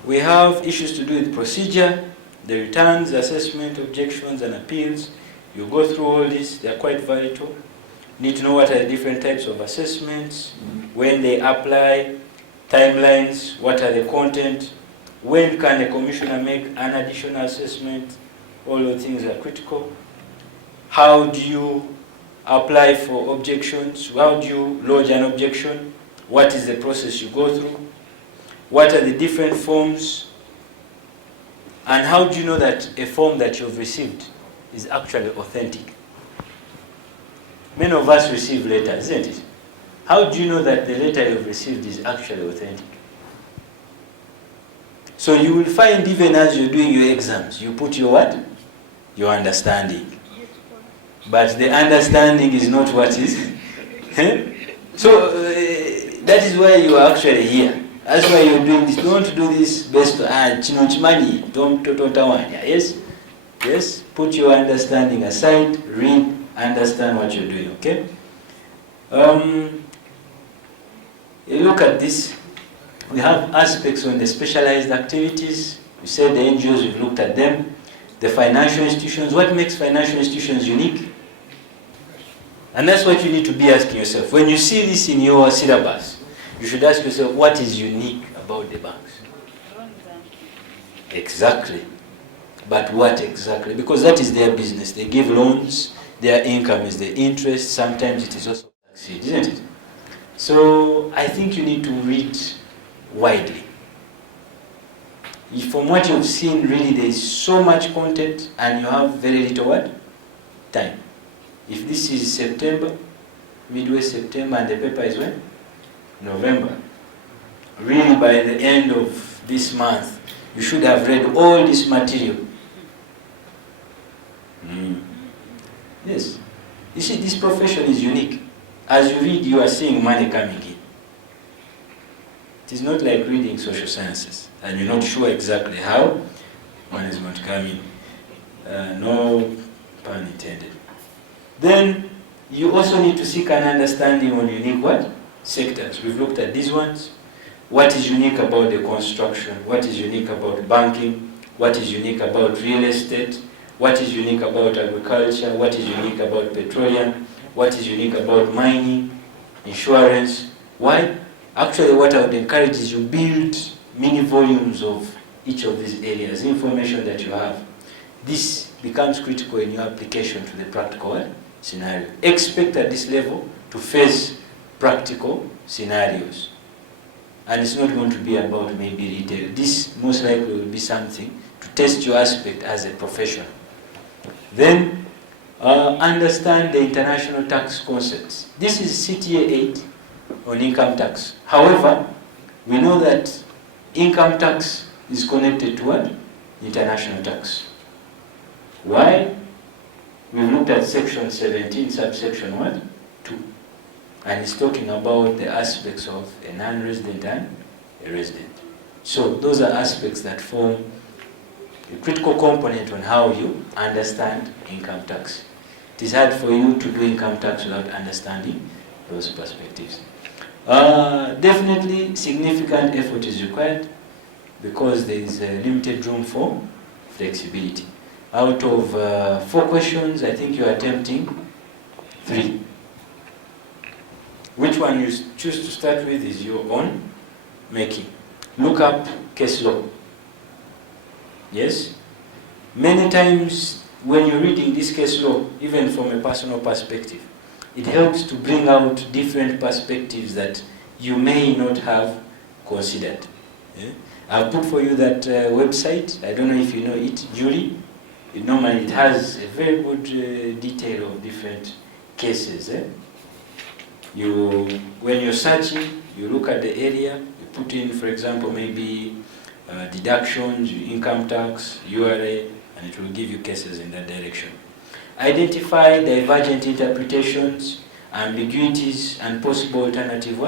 We have issues to do with procedure, the returns, assessment, objections, and appeals. You go through all this, they are quite vital. Need to know what are the different types of assessments, when they apply, timelines, what are the content, when can a commissioner make an additional assessment, all those things are critical. How do you apply for objections? How do you lodge an objection? What is the process you go through? What are the different forms? And how do you know that a form that you've received is actually authentic? Many of us receive letters, isn't it? How do you know that the letter you've received is actually authentic? So you will find even as you're doing your exams, you put your what? Your understanding. But the understanding is not what is. So that is why you are actually here. That's why you're doing this. Don't do this based on money. Don't. Yes? Yes? Put your understanding aside, read, understand what you're doing, okay? You look at this. We have aspects on the specialized activities. We said the NGOs, we've looked at them. The financial institutions. What makes financial institutions unique? And that's what you need to be asking yourself. When you see this in your syllabus, you should ask yourself, what is unique about the banks? Exactly. But what exactly? Because that is their business. They give loans, their income is the interest, sometimes it is also succeed, isn't it? So I think you need to read widely. From what you've seen, really there is so much content and you have very little what? Time. If this is September, midway September, and the paper is when? November. Really by the end of this month, you should have read all this material. Yes. You see, this profession is unique. As you read, you are seeing money coming in. It is not like reading social sciences, and you're not sure exactly how money is going to come in. No pun intended. Then, you also need to seek an understanding on unique what? Sectors. We've looked at these ones. What is unique about the construction? What is unique about banking? What is unique about real estate? What is unique about agriculture? What is unique about petroleum? What is unique about mining, insurance? Why? Actually, what I would encourage is you build mini volumes of each of these areas, information that you have. This becomes critical in your application to the practical scenario. Expect at this level to face practical scenarios. And it's not going to be about maybe retail. This most likely will be something to test your aspect as a professional. Then, understand the international tax concepts. This is CTA 8 on income tax. However, we know that income tax is connected to what? International tax. Why? We looked at section 17, subsection what? 2. And it's talking about the aspects of a non-resident and a resident. So those are aspects that form a critical component on how you understand income tax. It is hard for you to do income tax without understanding those perspectives. Definitely significant effort is required because there is a limited room for flexibility. Out of 4 questions, I think you are attempting 3. Which one you choose to start with is your own making. Look up case law. Yes? Many times when you're reading this case law, even from a personal perspective, it helps to bring out different perspectives that you may not have considered. Yeah? I've put for you that website. I don't know if you know it, Julie. Normally it has a very good detail of different cases. When you're searching, you look at the area, you put in, for example, maybe deductions, income tax, URA, and it will give you cases in that direction. Identify divergent interpretations, ambiguities, and possible alternative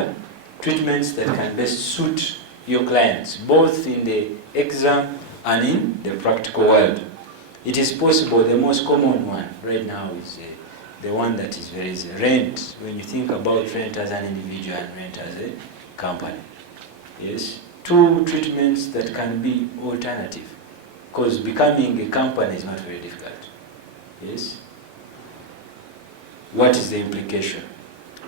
treatments that can best suit your clients, both in the exam and in the practical world. It is possible. The most common one right now is the one that is very easy. Rent. When you think about rent as an individual and rent as a company. Yes. 2 treatments that can be alternative. Because becoming a company is not very difficult. Yes. What is the implication?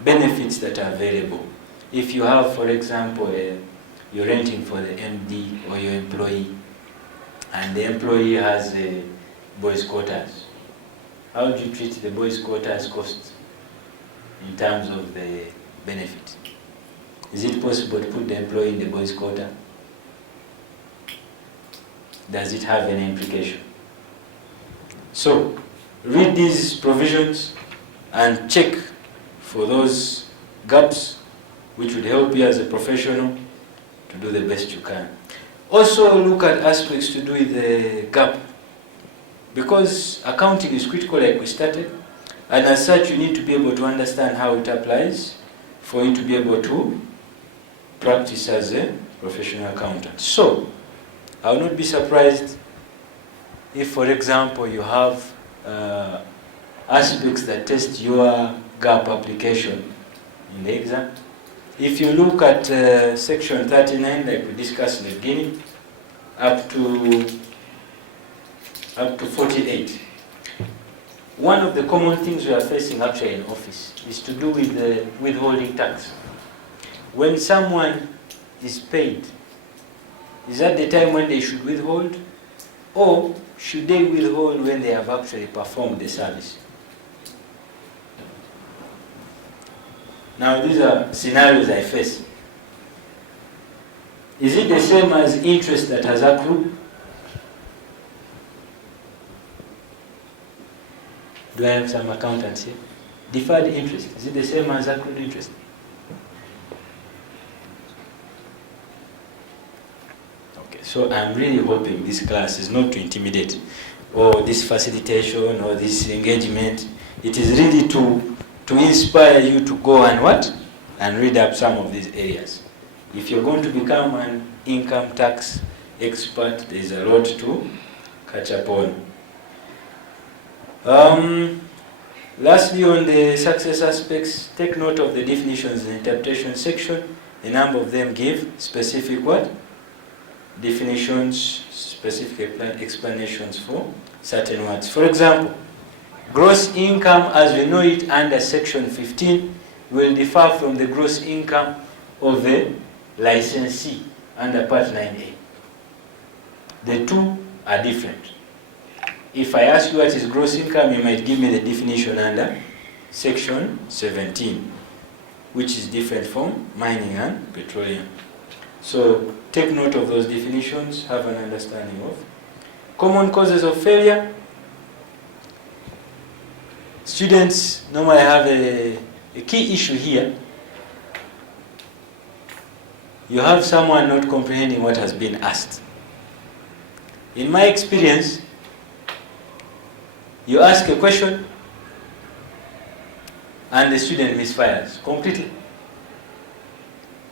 Benefits that are available. If you have, for example, you're renting for the MD or your employee, and the employee has a boys' quarters, how do you treat the boys' quarters cost in terms of the benefit? Is it possible to put the employee in the boys' quarter? Does it have any implication? So, read these provisions and check for those gaps which would help you as a professional to do the best you can. Also look at aspects to do with the gap, because accounting is critical like we started, and as such you need to be able to understand how it applies for you to be able to practice as a professional accountant. So I will not be surprised if, for example, you have aspects that test your gap application in the exam. If you look at section 39, like we discussed in the beginning, up to 48, one of the common things we are facing actually in office is to do with the withholding tax. When someone is paid, is that the time when they should withhold, or should they withhold when they have actually performed the service? Now these are scenarios I face. Is it the same as interest that has accrued? Do I have some accountants here? Deferred interest, is it the same as accrued interest? Okay, so I'm really hoping this class is not to intimidate, or this facilitation, or this engagement. It is really to inspire you to go and what? And read up some of these areas. If you're going to become an income tax expert, there's a lot to catch up on. Lastly, on the success aspects, take note of the definitions in the interpretation section. A number of them give specific what? Definitions, specific explanations for certain words. For example, gross income as we know it under section 15 will differ from the gross income of the licensee under part 9A. The two are different. If I ask you what is gross income, you might give me the definition under section 17, which is different from mining and petroleum. So take note of those definitions, have an understanding of. Common causes of failure. Students normally have a key issue here. You have someone not comprehending what has been asked. In my experience, you ask a question and the student misfires completely.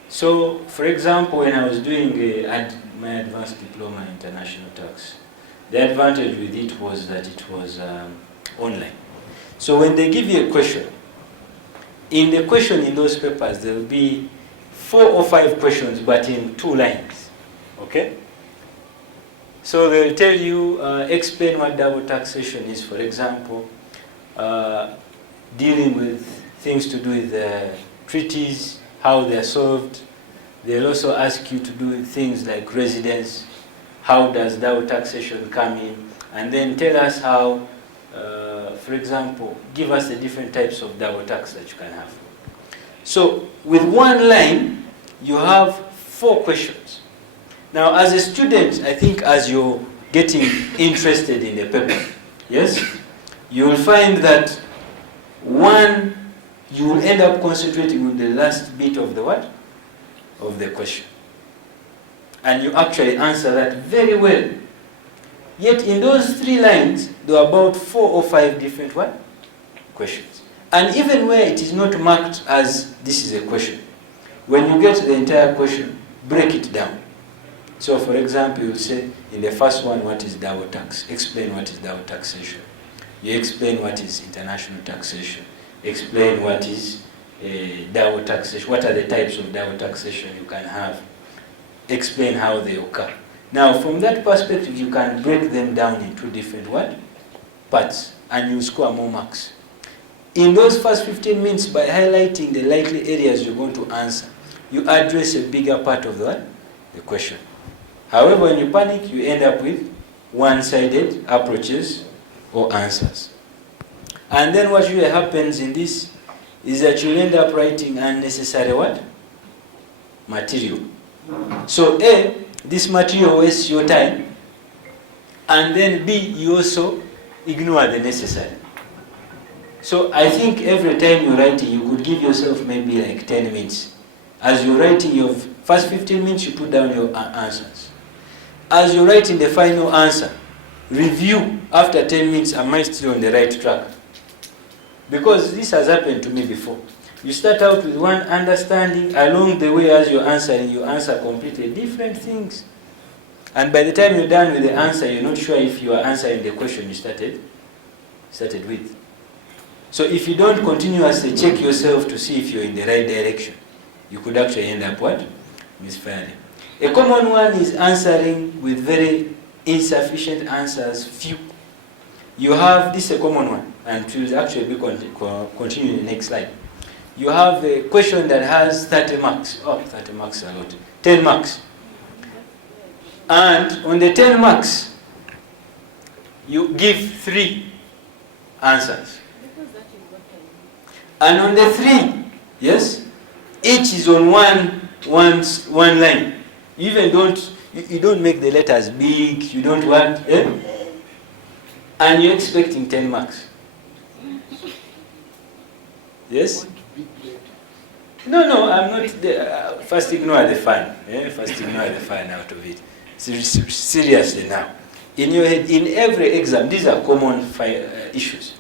So, for example, when I was doing my advanced diploma in international tax, the advantage with it was that it was online. So when they give you a question, in the question in those papers, there will be 4 or 5 questions, but in 2 lines. Okay? So they'll tell you, explain what double taxation is, for example, dealing with things to do with treaties, how they're solved. They'll also ask you to do things like residence, how does double taxation come in, and then tell us how, for example, give us the different types of double tax that you can have. So with 1 line, you have 4 questions. Now, as a student, I think as you're getting interested in the paper, yes, you will find that you will end up concentrating on the last bit of the what? Of the question. And you actually answer that very well. Yet in those 3 lines, there are about 4 or 5 different what? Questions. And even where it is not marked as this is a question, when you get the entire question, break it down. So for example, you say in the first one, what is double tax? Explain what is double taxation. You explain what is international taxation. Explain what is double taxation. What are the types of double taxation you can have? Explain how they occur. Now from that perspective, you can break them down into different what? Parts, and you score more marks. In those first 15 minutes, by highlighting the likely areas you're going to answer, you address a bigger part of the question. However, when you panic, you end up with one-sided approaches or answers. And then what usually happens in this is that you end up writing unnecessary what? Material. So A, this material wastes your time, and then B, you also ignore the necessary. So I think every time you're writing, you could give yourself maybe like 10 minutes. As you're writing your first 15 minutes, you put down your answers. as you're writing the final answer, review after 10 minutes, am I still on the right track? Because this has happened to me before. You start out with one understanding, along the way as you're answering, you answer completely different things. And by the time you're done with the answer, you're not sure if you are answering the question you started with. So if you don't continuously check yourself to see if you're in the right direction, you could actually end up what? Misfiring. A common one is answering with very insufficient answers, few. You have, this is a common one, and it will actually be continue in the next slide. You have a question that has 30 marks. Oh, 30 marks is a lot. 10 marks. And on the 10 marks, you give 3 answers. And on the 3, yes, each is on one line. You even don't make the letters big, you don't want, and you're expecting 10 marks. Yes? No, I'm not. First ignore the fun. First ignore the fun out of it. Seriously now. In your head, in every exam, these are common issues.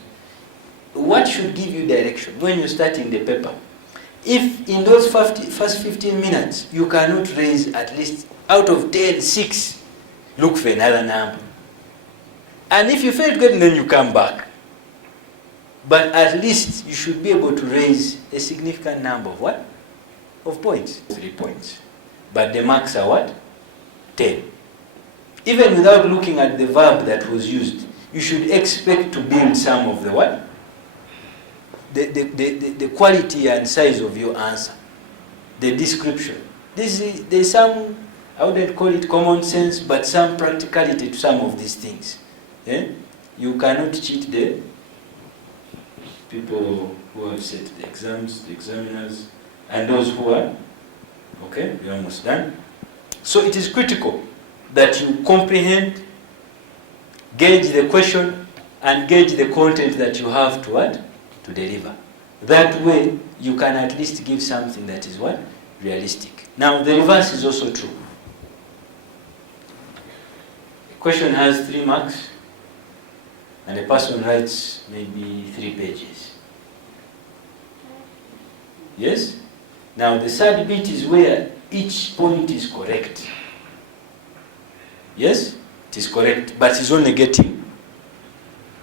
What should give you direction when you're starting the paper? If in those first 15 minutes, you cannot raise at least out of 10, 6, look for another number. And if you fail to get it, then you come back. But at least you should be able to raise a significant number of what? Of points. 3 points. But the marks are what? 10. Even without looking at the verb that was used, you should expect to build some of the what? The quality and size of your answer. The description. There's some, I wouldn't call it common sense, but some practicality to some of these things. You cannot cheat the people who have set the exams, the examiners, and those who are, okay, we're almost done. So it is critical that you comprehend, gauge the question, and gauge the content that you have to what? To deliver. That way, you can at least give something that is what? Realistic. Now, the reverse is also true. A question has 3 marks, and a person writes maybe 3 pages. Yes? Now, the third bit is where each point is correct. Yes? It is correct, but he's only getting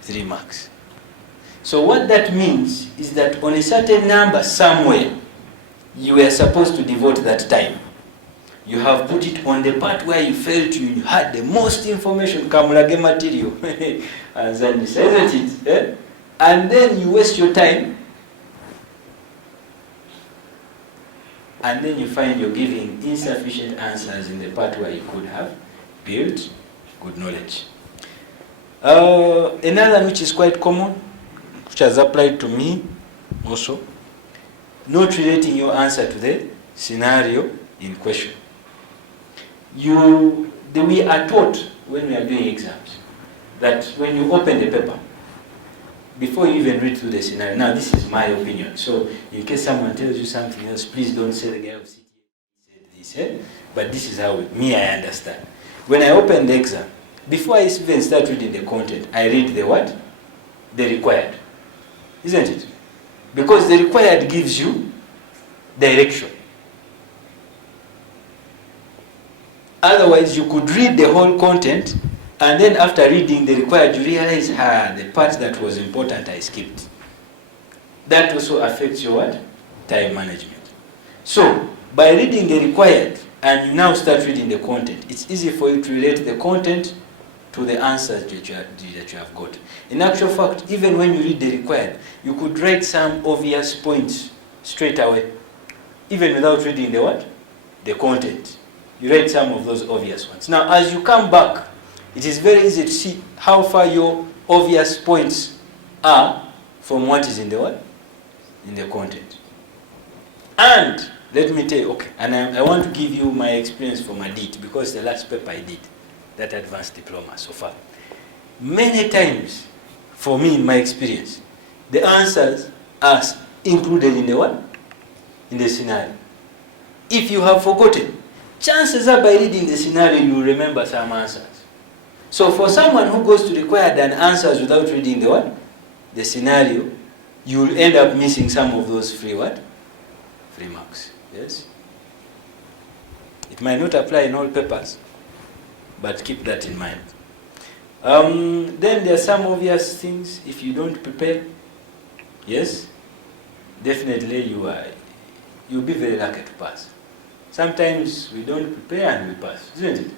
3 marks. So what that means is that on a certain number somewhere, you were supposed to devote that time. You have put it on the part where you felt you had the most information, kamulage material, isn't it? And then you waste your time, and then you find you're giving insufficient answers in the part where you could have built good knowledge. Another which is quite common, which has applied to me also, not relating your answer to the scenario in question. We are taught when we are doing exams that when you open the paper, before you even read through the scenario, now this is my opinion, so in case someone tells you something else, please don't say the guy who said this, but this is how I understand. When I open the exam, before I even start reading the content, I read the what? The required. Isn't it? Because the required gives you direction. Otherwise, you could read the whole content, and then after reading the required, you realize, the part that was important I skipped. That also affects your what? Time management. So, by reading the required, and you now start reading the content, it's easy for you to relate the content to the answers that you have got. In actual fact, even when you read the required, you could write some obvious points straight away, even without reading the what? The content. You write some of those obvious ones. Now, as you come back, it is very easy to see how far your obvious points are from what is in the what? In the content. And let me tell you, okay, and I want to give you my experience from ADIT, because the last paper I did, that advanced diploma so far. Many times, for me in my experience, the answers are included in the what? In the scenario. If you have forgotten, chances are by reading the scenario you will remember some answers. So for someone who goes to required and answers without reading the what? The scenario, you will end up missing some of those free what? Free marks. Yes? It might not apply in all papers, but keep that in mind. Then there are some obvious things. If you don't prepare, yes, definitely you'll be very lucky to pass. Sometimes we don't prepare and we pass, isn't it?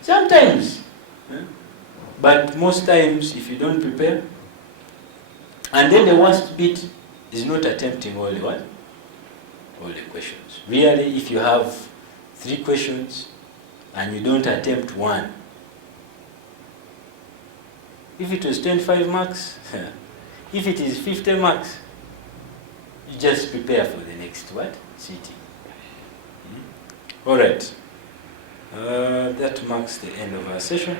Sometimes. But most times, if you don't prepare, and then the worst bit is not attempting all the what? All the questions. Really, if you have 3 questions and you don't attempt 1, if it was 25 marks, if it is 50 marks, you just prepare for the next what? Sitting. All right. That marks the end of our session.